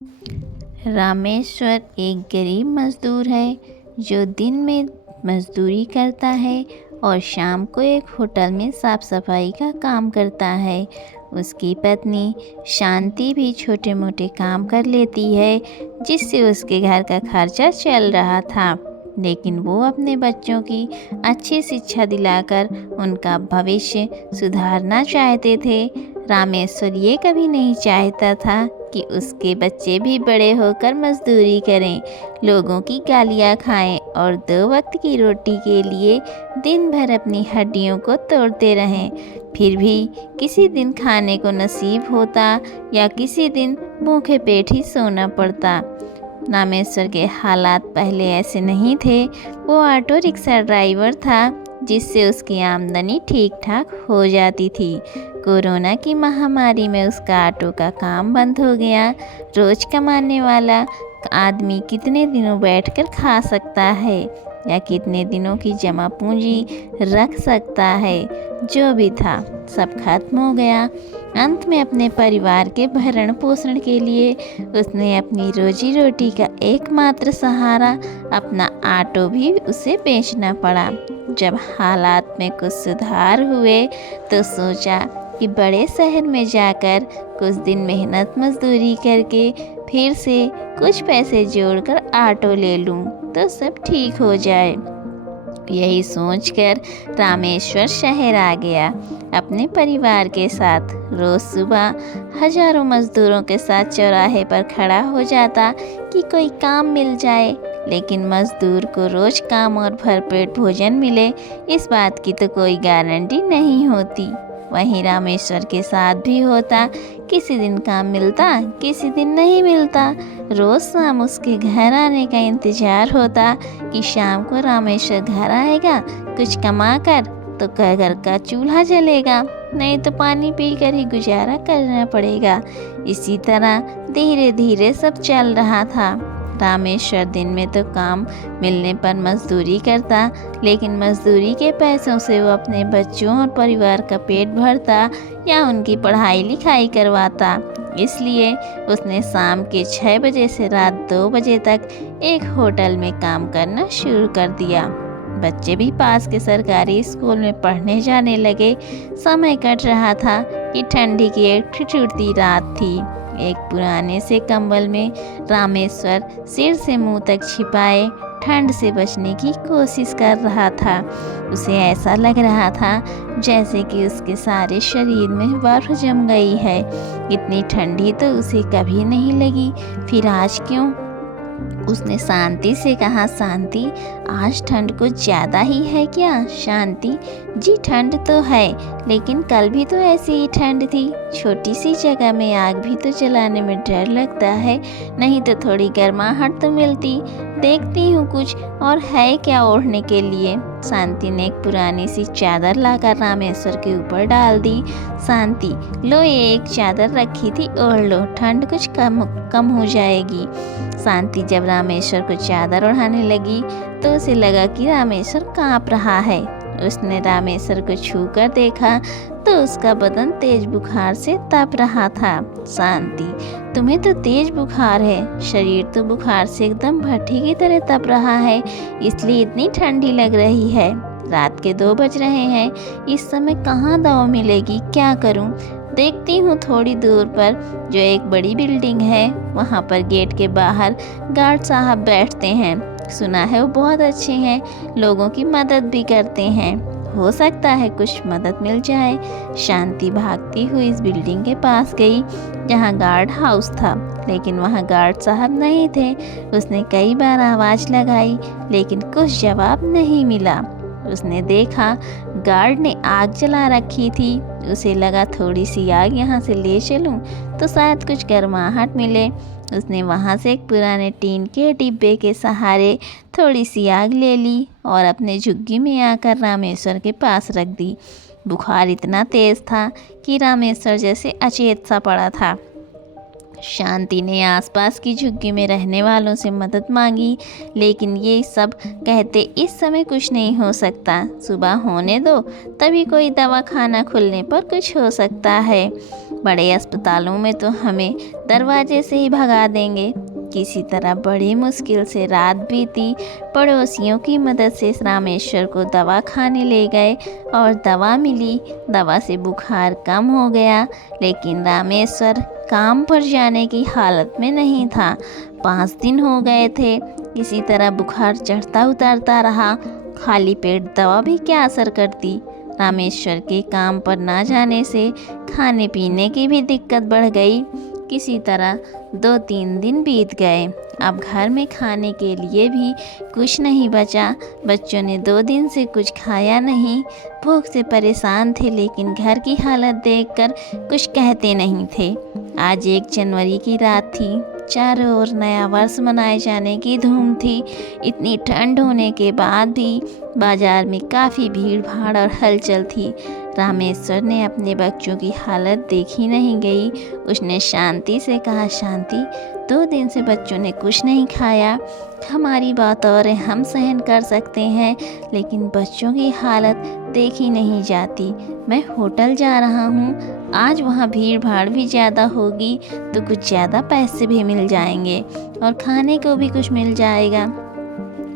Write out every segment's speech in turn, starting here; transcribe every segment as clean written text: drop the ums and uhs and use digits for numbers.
रामेश्वर एक गरीब मज़दूर है जो दिन में मज़दूरी करता है और शाम को एक होटल में साफ सफाई का काम करता है। उसकी पत्नी शांति भी छोटे मोटे काम कर लेती है जिससे उसके घर का खर्चा चल रहा था। लेकिन वो अपने बच्चों की अच्छी शिक्षा दिलाकर उनका भविष्य सुधारना चाहते थे। रामेश्वर ये कभी नहीं चाहता था कि उसके बच्चे भी बड़े होकर मजदूरी करें, लोगों की गालियाँ खाएं और 2 वक्त की रोटी के लिए दिन भर अपनी हड्डियों को तोड़ते रहें। फिर भी किसी दिन खाने को नसीब होता या किसी दिन भूखे पेट ही सोना पड़ता। रामेश्वर के हालात पहले ऐसे नहीं थे। वो ऑटो रिक्शा ड्राइवर था जिससे उसकी आमदनी ठीक ठाक हो जाती थी। कोरोना की महामारी में उसका ऑटो का काम बंद हो गया। रोज़ कमाने वाला आदमी कितने दिनों बैठकर खा सकता है या कितने दिनों की जमा पूंजी रख सकता है। जो भी था सब खत्म हो गया। अंत में अपने परिवार के भरण पोषण के लिए उसने अपनी रोजी रोटी का एकमात्र सहारा अपना ऑटो भी उसे बेचना पड़ा। जब हालात में कुछ सुधार हुए तो सोचा कि बड़े शहर में जाकर कुछ दिन मेहनत मजदूरी करके फिर से कुछ पैसे जोड़कर ऑटो ले लूं तो सब ठीक हो जाए। यही सोचकर रामेश्वर शहर आ गया अपने परिवार के साथ। रोज़ सुबह हजारों मजदूरों के साथ चौराहे पर खड़ा हो जाता कि कोई काम मिल जाए, लेकिन मजदूर को रोज़ काम और भरपेट भोजन मिले इस बात की तो कोई गारंटी नहीं होती। वहीं रामेश्वर के साथ भी होता, किसी दिन काम मिलता किसी दिन नहीं मिलता। रोज़ शाम उसके घर आने का इंतज़ार होता कि शाम को रामेश्वर घर आएगा, कुछ कमा कर तो घर का चूल्हा जलेगा, नहीं तो पानी पीकर ही गुजारा करना पड़ेगा। इसी तरह धीरे धीरे सब चल रहा था। रामेश्वर दिन में तो काम मिलने पर मजदूरी करता, लेकिन मजदूरी के पैसों से वो अपने बच्चों और परिवार का पेट भरता या उनकी पढ़ाई लिखाई करवाता। इसलिए उसने शाम के 6 बजे से रात 2 बजे तक एक होटल में काम करना शुरू कर दिया। बच्चे भी पास के सरकारी स्कूल में पढ़ने जाने लगे। समय कट रहा था कि ठंडी की एक ठिठुरती रात थी। एक पुराने से कंबल में रामेश्वर सिर से मुंह तक छिपाए ठंड से बचने की कोशिश कर रहा था। उसे ऐसा लग रहा था जैसे कि उसके सारे शरीर में बर्फ जम गई है। इतनी ठंडी तो उसे कभी नहीं लगी, फिर आज क्यों? उसने शांति से कहा, शांति, आज ठंड कुछ ज़्यादा ही है क्या? शांति, जी ठंड तो है, लेकिन कल भी तो ऐसी ही ठंड थी। छोटी सी जगह में आग भी तो जलाने में डर लगता है, नहीं तो थोड़ी गर्माहट तो मिलती। देखती हूँ कुछ और है क्या ओढ़ने के लिए। शांति ने एक पुरानी सी चादर लाकर रामेश्वर के ऊपर डाल दी। शांति, लो ये एक चादर रखी थी, ओढ़ लो, ठंड कुछ कम हो जाएगी। शांति जब रामेश्वर को चादर ओढ़ाने लगी तो उसे लगा कि रामेश्वर कांप रहा है। उसने रामेश्वर को छूकर देखा तो उसका बदन तेज बुखार से तप रहा था। शांति, तुम्हें तो तेज बुखार है, शरीर तो बुखार से एकदम भट्टी की तरह तप रहा है, इसलिए इतनी ठंडी लग रही है। रात के 2 बज रहे हैं, इस समय कहाँ दवा मिलेगी, क्या करूं? देखती हूँ थोड़ी दूर पर जो एक बड़ी बिल्डिंग है, वहाँ पर गेट के बाहर गार्ड साहब बैठते हैं। सुना है वो बहुत अच्छे हैं, लोगों की मदद भी करते हैं, हो सकता है कुछ मदद मिल जाए। शांति भागती हुई इस बिल्डिंग के पास गई जहाँ गार्ड हाउस था, लेकिन वहाँ गार्ड साहब नहीं थे। उसने कई बार आवाज़ लगाई लेकिन कुछ जवाब नहीं मिला। उसने देखा गार्ड ने आग जला रखी थी। उसे लगा थोड़ी सी आग यहाँ से ले चलूँ तो शायद कुछ गर्माहट मिले। उसने वहाँ से एक पुराने टीन के डिब्बे के सहारे थोड़ी सी आग ले ली और अपने झुग्गी में आकर रामेश्वर के पास रख दी। बुखार इतना तेज़ था कि रामेश्वर जैसे अचेत सा पड़ा था। शांति ने आसपास की झुग्गी में रहने वालों से मदद मांगी, लेकिन ये सब कहते इस समय कुछ नहीं हो सकता, सुबह होने दो, तभी कोई दवा खाना खुलने पर कुछ हो सकता है। बड़े अस्पतालों में तो हमें दरवाजे से ही भगा देंगे। किसी तरह बड़ी मुश्किल से रात बीती। पड़ोसियों की मदद से रामेश्वर को दवा खाने ले गए और दवा मिली। दवा से बुखार कम हो गया, लेकिन रामेश्वर काम पर जाने की हालत में नहीं था। 5 दिन हो गए थे। किसी तरह बुखार चढ़ता उतरता रहा। खाली पेट दवा भी क्या असर करती। रामेश्वर के काम पर ना जाने से खाने पीने की भी दिक्कत बढ़ गई। किसी तरह 2-3 दिन बीत गए। अब घर में खाने के लिए भी कुछ नहीं बचा। बच्चों ने 2 दिन से कुछ खाया नहीं। भूख से परेशान थे, लेकिन घर की हालत देखकर कुछ कहते नहीं थे। आज 1 जनवरी की रात थी। चारों ओर नया वर्ष मनाए जाने की धूम थी। इतनी ठंड होने के बाद भी बाजार में काफ़ी भीड़ भाड़ और हलचल थी। रामेश्वर ने अपने बच्चों की हालत देखी नहीं गई। उसने शांति से कहा, शांति, 2 दिन से बच्चों ने कुछ नहीं खाया। हमारी बात और है, हम सहन कर सकते हैं, लेकिन बच्चों की हालत देखी नहीं जाती। मैं होटल जा रहा हूँ। आज वहाँ भीड़ भाड़ भी ज़्यादा होगी, तो कुछ ज़्यादा पैसे भी मिल जाएंगे और खाने को भी कुछ मिल जाएगा।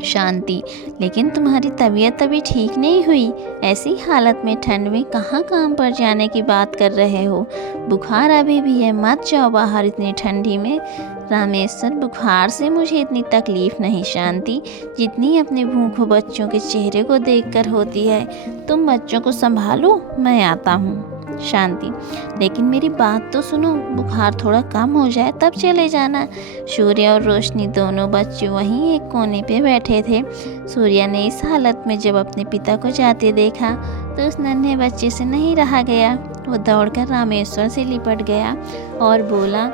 शांति, लेकिन तुम्हारी तबीयत अभी ठीक नहीं हुई। ऐसी हालत में ठंड में कहाँ काम पर जाने की बात कर रहे हो। बुखार अभी भी है, मत जाओ बाहर इतनी ठंडी में। रामेश्वर, बुखार से मुझे इतनी तकलीफ़ नहीं शांति, जितनी अपने भूखों बच्चों के चेहरे को देखकर होती है। तुम बच्चों को संभालो, मैं आता हूँ। शांति, लेकिन मेरी बात तो सुनो, बुखार थोड़ा कम हो जाए तब चले जाना। सूर्य और रोशनी दोनों बच्चे वहीं एक कोने पे बैठे थे। सूर्य ने इस हालत में जब अपने पिता को जाते देखा तो उस नन्हे बच्चे से नहीं रहा गया। वो दौड़कर रामेश्वर से लिपट गया और बोला,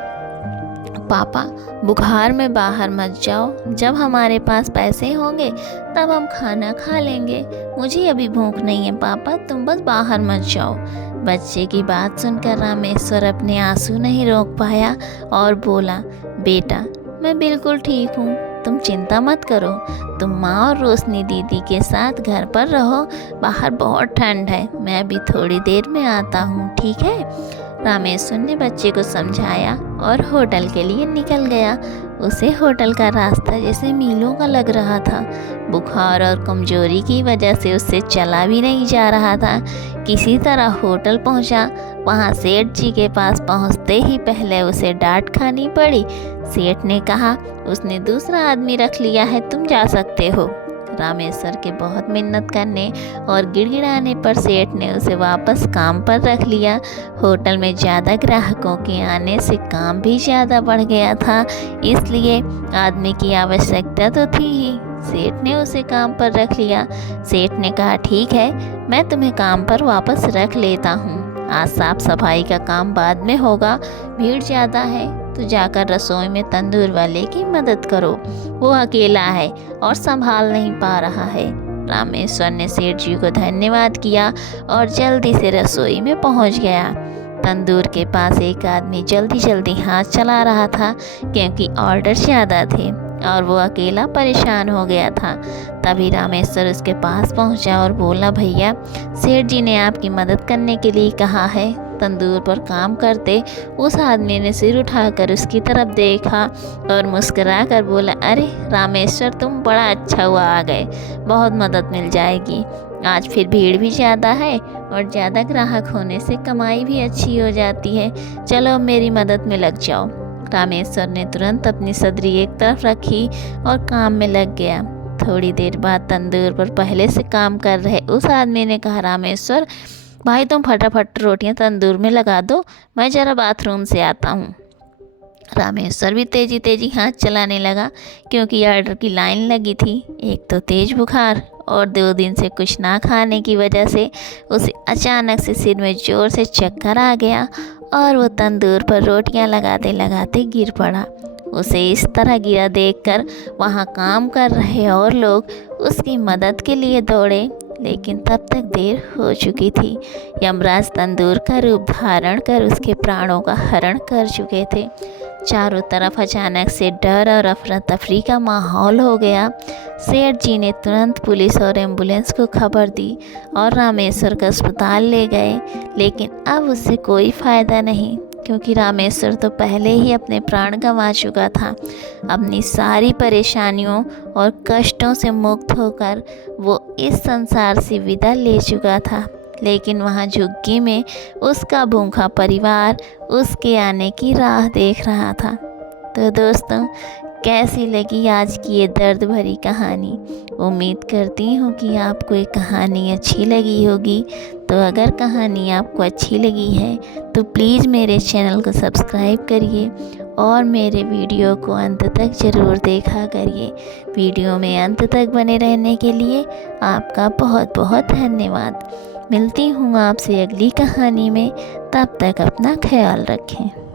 पापा, बुखार में बाहर मत जाओ। जब हमारे पास पैसे होंगे तब हम खाना खा लेंगे। मुझे अभी भूख नहीं है पापा, तुम बस बाहर मत जाओ। बच्चे की बात सुनकर रामेश्वर अपने आंसू नहीं रोक पाया और बोला, बेटा, मैं बिल्कुल ठीक हूँ, तुम चिंता मत करो। तुम माँ और रोशनी दीदी के साथ घर पर रहो। बाहर बहुत ठंड है, मैं अभी थोड़ी देर में आता हूँ, ठीक है। रामेश्वर ने बच्चे को समझाया और होटल के लिए निकल गया। उसे होटल का रास्ता जैसे मीलों का लग रहा था। बुखार और कमजोरी की वजह से उससे चला भी नहीं जा रहा था। किसी तरह होटल पहुंचा। वहां सेठ जी के पास पहुंचते ही पहले उसे डांट खानी पड़ी। सेठ ने कहा, उसने दूसरा आदमी रख लिया है, तुम जा सकते हो। रामेश्वर के बहुत मिन्नत करने और गिड़गिड़ाने पर सेठ ने उसे वापस काम पर रख लिया। होटल में ज़्यादा ग्राहकों के आने से काम भी ज़्यादा बढ़ गया था, इसलिए आदमी की आवश्यकता तो थी ही। सेठ ने उसे काम पर रख लिया। सेठ ने कहा, ठीक है, मैं तुम्हें काम पर वापस रख लेता हूँ। आज साफ सफाई का काम बाद में होगा, भीड़ ज़्यादा है तो जाकर रसोई में तंदूर वाले की मदद करो, वो अकेला है और संभाल नहीं पा रहा है। रामेश्वर ने सेठ जी को धन्यवाद किया और जल्दी से रसोई में पहुंच गया। तंदूर के पास एक आदमी जल्दी जल्दी हाथ चला रहा था, क्योंकि ऑर्डर ज़्यादा थे और वो अकेला परेशान हो गया था। तभी रामेश्वर उसके पास पहुंचा और बोला, भैया, सेठ जी ने आपकी मदद करने के लिए कहा है। तंदूर पर काम करते उस आदमी ने सिर उठाकर उसकी तरफ देखा और मुस्कुराकर बोला, अरे रामेश्वर, तुम बड़ा अच्छा हुआ आ गए, बहुत मदद मिल जाएगी। आज फिर भीड़ भी ज़्यादा है और ज़्यादा ग्राहक होने से कमाई भी अच्छी हो जाती है। चलो अब मेरी मदद में लग जाओ। रामेश्वर ने तुरंत अपनी सदरी एक तरफ रखी और काम में लग गया। थोड़ी देर बाद तंदूर पर पहले से काम कर रहे उस आदमी ने कहा, रामेश्वर भाई, तुम फटाफट रोटियां तंदूर में लगा दो, मैं ज़रा बाथरूम से आता हूँ। रामेश्वर भी तेजी तेजी हाथ चलाने लगा, क्योंकि ऑर्डर की लाइन लगी थी। एक तो तेज बुखार और 2 दिन से कुछ ना खाने की वजह से उसे अचानक से सिर में ज़ोर से चक्कर आ गया और वो तंदूर पर रोटियां लगाते लगाते गिर पड़ा। उसे इस तरह गिरा देखकर वहाँ काम कर रहे और लोग उसकी मदद के लिए दौड़े, लेकिन तब तक देर हो चुकी थी। यमराज तंदूर का रूप धारण कर उसके प्राणों का हरण कर चुके थे। चारों तरफ अचानक से डर और अफरा तफरी का माहौल हो गया। सेठ जी ने तुरंत पुलिस और एम्बुलेंस को खबर दी और रामेश्वर को अस्पताल ले गए, लेकिन अब उससे कोई फ़ायदा नहीं, क्योंकि रामेश्वर तो पहले ही अपने प्राण गंवा चुका था। अपनी सारी परेशानियों और कष्टों से मुक्त होकर वो इस संसार से विदा ले चुका था, लेकिन वहाँ झुग्गी में उसका भूखा परिवार उसके आने की राह देख रहा था। तो दोस्तों, कैसी लगी आज की ये दर्द भरी कहानी? उम्मीद करती हूँ कि आपको ये कहानी अच्छी लगी होगी। तो अगर कहानी आपको अच्छी लगी है तो प्लीज़ मेरे चैनल को सब्सक्राइब करिए और मेरे वीडियो को अंत तक ज़रूर देखा करिए। वीडियो में अंत तक बने रहने के लिए आपका बहुत बहुत धन्यवाद। मिलती हूँ आपसे अगली कहानी में, तब तक अपना ख्याल रखें।